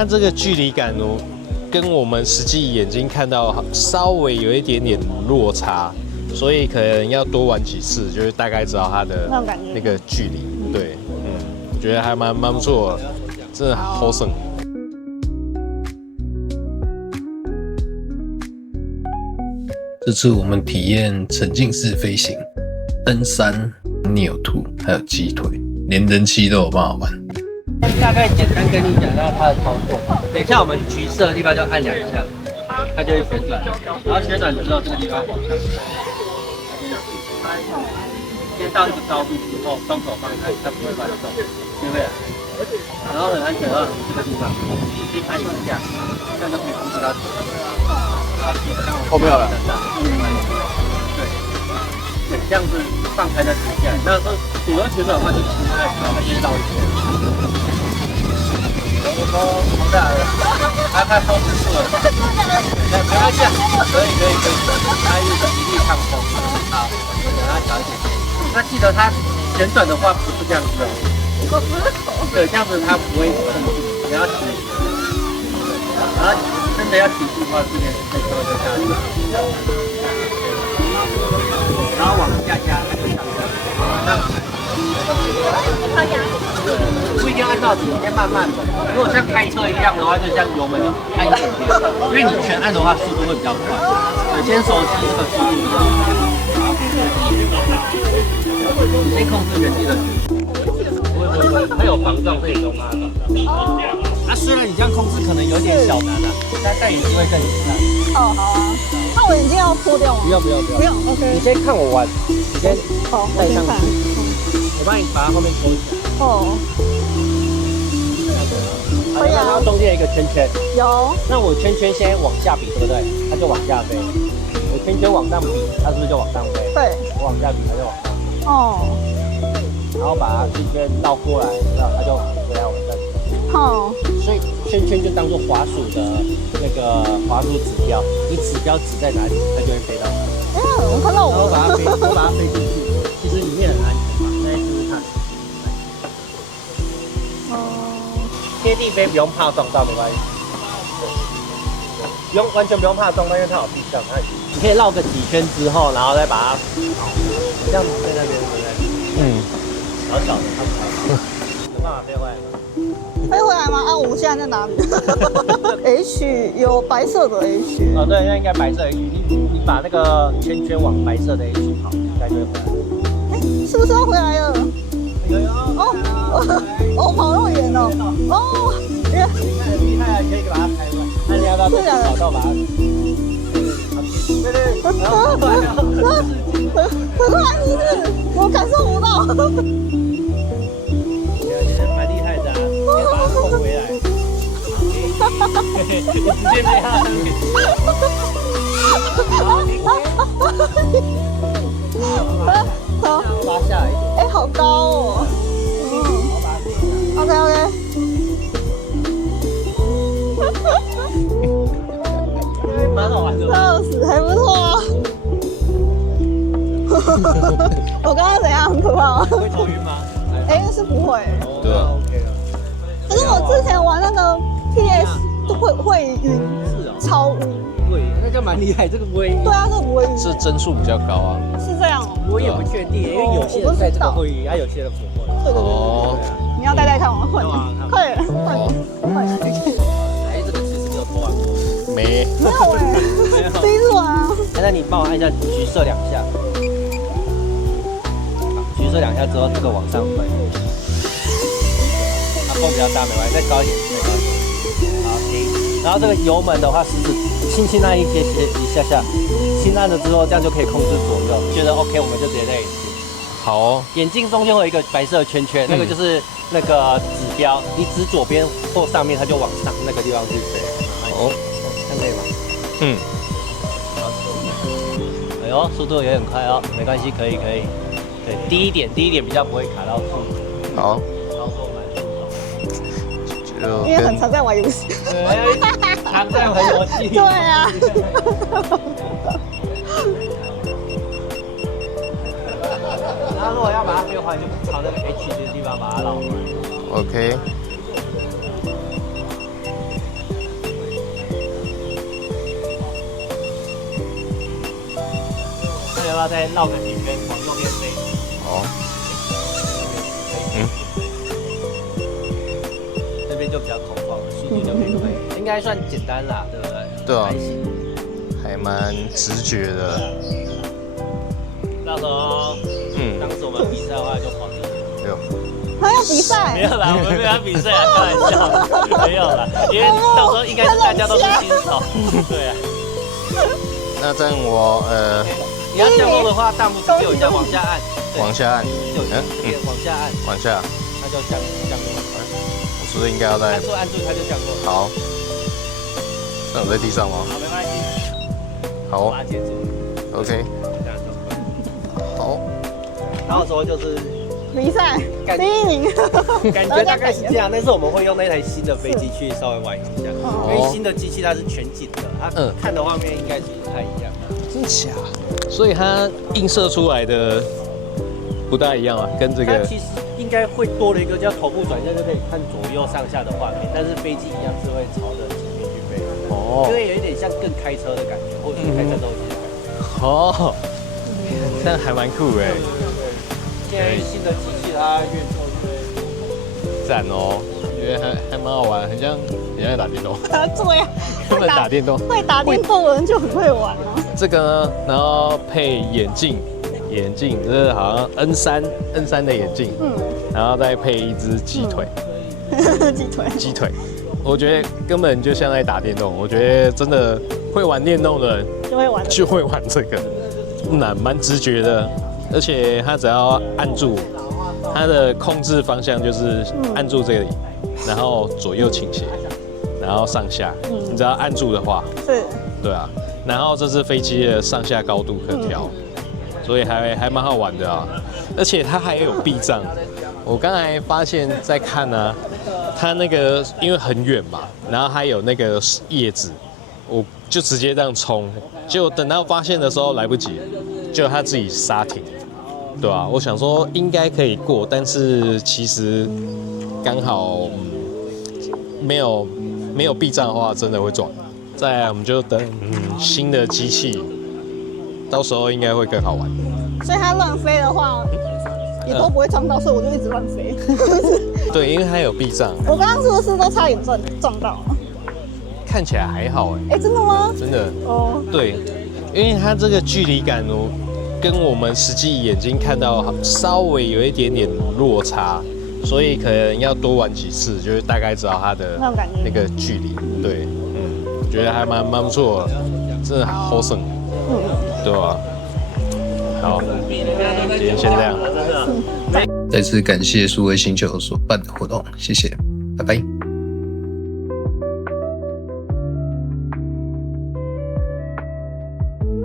它這個距離感哦，跟我們實際眼睛看到稍微有一點點落差，所以可能要多玩幾次，就是大概知道它的那個距離。對，我覺得還蠻不錯的，真的好省。這次我們體驗沉浸式飛行、登山、扭兔，還有雞腿，連人機都有辦法玩。大概簡單跟你講到它的操作。等一下我們橘色的地方就按2下，它就會旋轉，然後旋轉之後這個地方往上。先到一個高度之後，双手放開，它不會亂動，就會。然後很安全的這个地方，先按1下，这样就可以控制它。后面有了。对，这样子放开再停下来。那主要旋轉的話就停在，然後它先倒一圈。我下來了，它收失速了。沒關係，可以。它一力抗風。好，等它調一點。那記得它旋轉的話不是這樣子哦。對，這樣子它不會控制，你要停。然後真的要停住的話，這邊可以稍微下去。然後往下壓，它就下去。不一定要按到底，先慢慢的。如果像開車一樣的話，就像油門按一點點，因為你全按的話，速度會比較快。你先熟悉這個速度。你先控制原地的。它有防撞配重啊。那雖然你這樣控制可能有點小難啊，但戴眼鏡會更簡單。好啊。那我眼鏡要脫掉嗎？不用。OK。你先看我玩，你先戴上去。我幫你把它後面抽起來。哦。可以啊。然後中間有一個圈圈。有。那我圈圈先往下比，對不對？它就往下飛。我圈圈往上比，它是不是就往上飛？對。我往下比，它就往上。哦。然後把它圈圈繞過來，然後它就回來我們這裡。好。所以圈圈就當做滑鼠的那個滑鼠指標，你指標指在哪裡，它就會飛到哪裡。我看到我。然後把它飛進去，其實裡面很安全嘛，大家試試看。貼地飛不用怕撞到，沒關係。完全不用怕撞到，因為它有地向。你可以繞個幾圈之後，然後再把它這樣子飛那邊，對不對？小小的，有辦法飛回來嗎？飛回來嗎？啊，我們現在在哪裡？H 有白色的 H。哦，對，那應該白色 H。你把那個圈圈往白色的 H 跑，應該就會回來。哎，是不是要回來了？有。哦，跑那麼遠哦。哦，很厲害啊，可以把它開過來。那你要不要跑道把它？對。很快，是不是？我感受不到。蠻厲害的啊，可以把它扣回來。你直接被它好，拉下來一點。哎，好高哦。OK。蠻好玩的。笑死，還不錯啊。我剛剛怎樣？很可怕嗎？會頭暈嗎？是不會。對啊。OK 了。可是我之前玩那個 PS 都會暈，超暈。對，那就蠻厲害，這個不會暈。對啊，這個不會暈。是幀數比較高啊。是這樣哦。我也不確定，因為有些人在這個會暈，有些人不會。對。你要戴看嗎？會。快點。這個其實沒有偷玩過。沒有第一次玩啊。那你幫我按一下橘色2下。橘色2下之後，這個往上飛。它風比較大，沒關係，再高一點，好，停。然後這個油門的話，食指輕輕按一下，輕按了之後，這樣就可以控制左右。覺得 OK，我們就直接在一起。好哦。眼鏡中間會有一個白色的圈圈，那個就是那個指標，你指左邊或上面，它就往上那個地方去飛。哦，這樣可以嗎？哎呦，速度有點快哦，沒關係，可以。對，低一點比較不會卡到樹。好。操作蠻順手。因為很常在玩遊戲。對，常在玩遊戲。對啊。然後如果要把它飛回來，就朝那個 H 的地方把它繞回來。OK。要再繞個幾圈往右邊飛。哦。這邊就比較空曠，速度就變快，應該算簡單啦，對不對？對啊，還蠻直覺的。到時候，當時我們比賽的話就跑這裡。有。還要比賽？沒有啦，我們沒有要比賽啊，開玩笑，沒有啦，因為到時候應該是大家都是新手，對啊。那這樣我你要降落的話，大拇指給我一下，往下按，往下按，往下按，往下，它就降落。我是不是應该要在按住它就降落？好。那我在地上嗎？好，没關係。好，把它接住。OK。好。到時候就是比赛第1名，感覺大概是這樣。但是我們會用那台新的飛機去稍微玩一下，因為新的機器它是全景的，它看的畫面應該是不太一樣。真假？所以它映射出來的不大一樣啊，跟这个。它其實應該會多了一個叫頭部轉向，就可以看左右上下的畫面，但是飛機一樣是會朝着前面去飛。哦。就會有一點像更開車的感覺，或者是開戰鬥機的感覺。哦。這樣還蠻酷哎。現在新的機器它越做越讚哦，我覺得還蠻好玩，很像在打電動。對呀，根本打電動，會打電動的人就很會玩啊。這個呢，然後配眼鏡，這是好像 N3的眼鏡，然後再配一隻雞腿，雞腿，我覺得根本就像在打電動。我覺得真的會玩電動的人就會玩這個，不難，蠻直覺的。而且它只要按住它的控制方向，就是按住這裡，然後左右傾斜，然後上下。你只要按住的話，是，對啊。然後這是飛機的上下高度可調，所以還蠻好玩的啊。而且它還有避障。我剛才發現在看呢，它那個因為很遠嘛，然後它有那個葉子，我就直接這樣衝，結果等到發現的時候來不及，就它自己剎停。對啊，我想說應該可以過，但是其實剛好沒有避障的話，真的會撞。再來我們就等新的機器，到時候應該會更好玩。所以它亂飛的話，也都不會撞到，所以我就一直亂飛。對，因為它有避障。我剛剛是不是都差點撞到？看起來還好哎。真的嗎？真的。哦。對，因為它這個距離感跟我們實際眼睛看到稍微有一點點落差，所以可能要多玩幾次，就是大概知道它的那個距離。對，我覺得還蠻不錯的，真的好省，對吧？好，今天先這樣。再次感謝數位星球所辦的活動，謝謝，拜拜。